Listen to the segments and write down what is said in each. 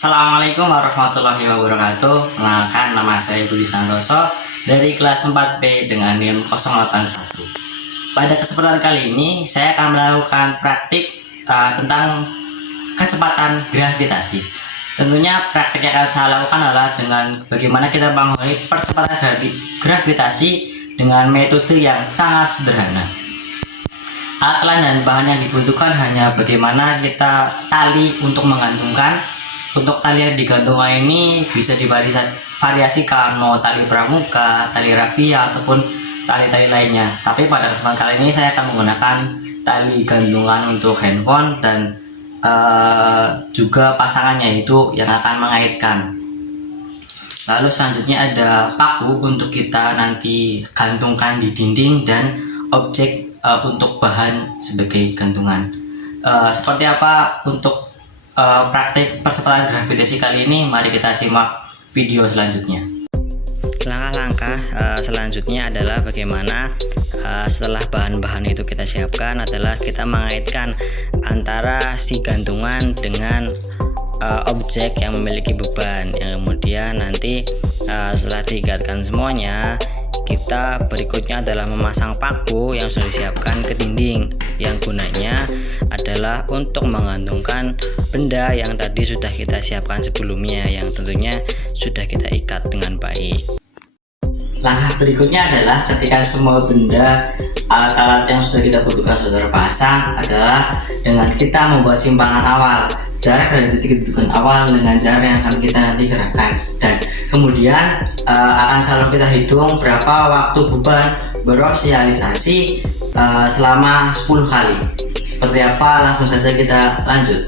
Assalamualaikum warahmatullahi wabarakatuh. Perkenalkan, nama saya Budi Santoso dari kelas 4B dengan NIM 081. Pada kesempatan kali ini saya akan melakukan praktik tentang kecepatan gravitasi. Tentunya praktik yang akan saya lakukan adalah dengan bagaimana kita mengurangi percepatan gravitasi dengan metode yang sangat sederhana. Alat dan bahan yang dibutuhkan hanya bagaimana kita tali untuk menggantungkan. Untuk tali yang digantungkan ini bisa divariasikan, mau tali pramuka, tali rafia, ataupun tali-tali lainnya. Tapi pada kesempatan kali ini saya akan menggunakan tali gantungan untuk handphone dan juga pasangannya itu yang akan mengaitkan. Lalu selanjutnya ada paku untuk kita nanti gantungkan di dinding dan objek untuk bahan sebagai gantungan. Seperti apa untuk praktik percepatan gravitasi kali ini? Mari kita simak video selanjutnya. Langkah-langkah selanjutnya adalah bagaimana setelah bahan-bahan itu kita siapkan adalah kita mengaitkan antara si gantungan dengan objek yang memiliki beban, yang kemudian nanti setelah diikatkan semuanya, kita berikutnya adalah memasang paku yang sudah disiapkan ke dinding, yang gunanya adalah untuk menggantungkan benda yang tadi sudah kita siapkan sebelumnya, yang tentunya sudah kita ikat dengan baik. Langkah berikutnya adalah ketika semua benda, alat-alat yang sudah kita butuhkan sudah terpasang, adalah dengan kita membuat simpangan awal, jarak dari titik tujuan awal dengan jarak yang akan kita nanti gerakkan, dan kemudian akan selalu kita hitung berapa waktu beban berosialisasi selama 10 kali. Seperti apa? Langsung saja kita lanjut.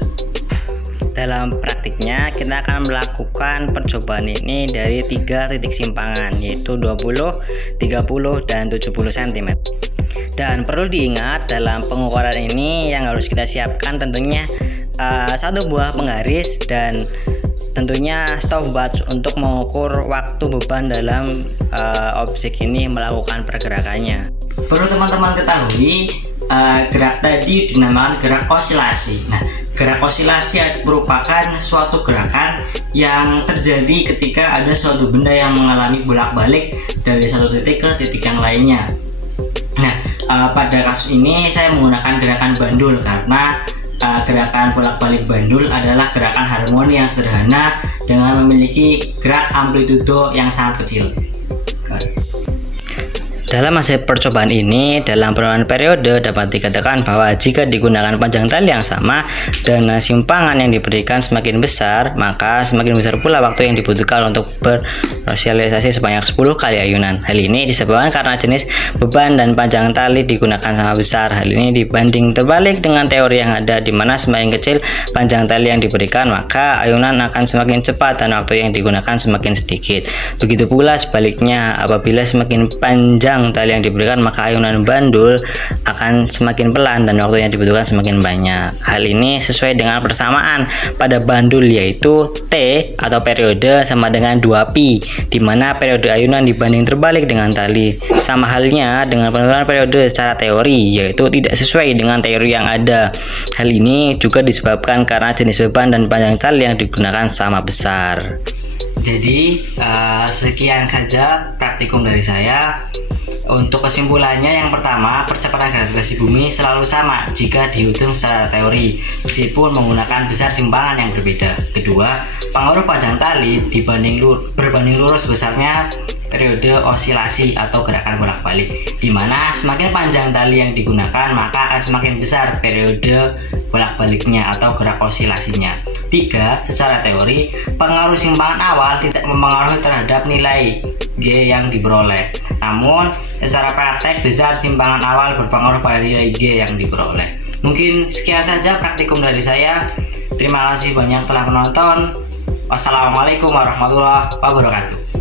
Dalam praktiknya kita akan melakukan percobaan ini dari 3 titik simpangan, yaitu 20, 30, dan 70 cm. Dan perlu diingat dalam pengukuran ini yang harus kita siapkan tentunya satu buah penggaris dan tentunya stopwatch untuk mengukur waktu beban dalam objek ini melakukan pergerakannya. Perlu teman-teman ketahui, gerak tadi dinamakan gerak osilasi. Nah, gerak osilasi merupakan suatu gerakan yang terjadi ketika ada suatu benda yang mengalami bolak-balik dari satu titik ke titik yang lainnya. Nah, pada kasus ini saya menggunakan gerakan bandul karena gerakan bolak-balik bandul adalah gerakan harmoni yang sederhana dengan memiliki gerak amplitudo yang sangat kecil. Dalam hasil percobaan ini, dalam perubahan periode dapat dikatakan bahwa jika digunakan panjang tali yang sama dan simpangan yang diberikan semakin besar, maka semakin besar pula waktu yang dibutuhkan untuk bersosialisasi sebanyak 10 kali ayunan. Hal ini disebabkan karena jenis beban dan panjang tali digunakan sama besar. Hal ini dibanding terbalik dengan teori yang ada, di mana semakin kecil panjang tali yang diberikan, maka ayunan akan semakin cepat dan waktu yang digunakan semakin sedikit. Begitu pula sebaliknya, apabila semakin panjang tali yang diberikan, maka ayunan bandul akan semakin pelan dan waktu yang dibutuhkan semakin banyak. Hal ini sesuai dengan persamaan pada bandul, yaitu T atau periode sama dengan 2pi, di mana periode ayunan dibanding terbalik dengan tali. Sama halnya dengan penurunan periode secara teori, yaitu tidak sesuai dengan teori yang ada. Hal ini juga disebabkan karena jenis beban dan panjang tali yang digunakan sama besar. Jadi sekian saja praktikum dari saya. Untuk kesimpulannya, yang pertama, percepatan gravitasi bumi selalu sama jika dihitung secara teori meskipun menggunakan besar simpangan yang berbeda. Kedua, pengaruh panjang tali berbanding lurus besarnya periode osilasi atau gerakan bolak-balik, di mana semakin panjang tali yang digunakan maka akan semakin besar periode bolak-baliknya atau gerak osilasinya. 3. Secara teori, pengaruh simpangan awal tidak mempengaruhi terhadap nilai G yang diperoleh. Namun, secara praktek besar simpangan awal berpengaruh pada nilai G yang diperoleh. Mungkin sekian saja praktikum dari saya. Terima kasih banyak telah menonton. Wassalamualaikum warahmatullahi wabarakatuh.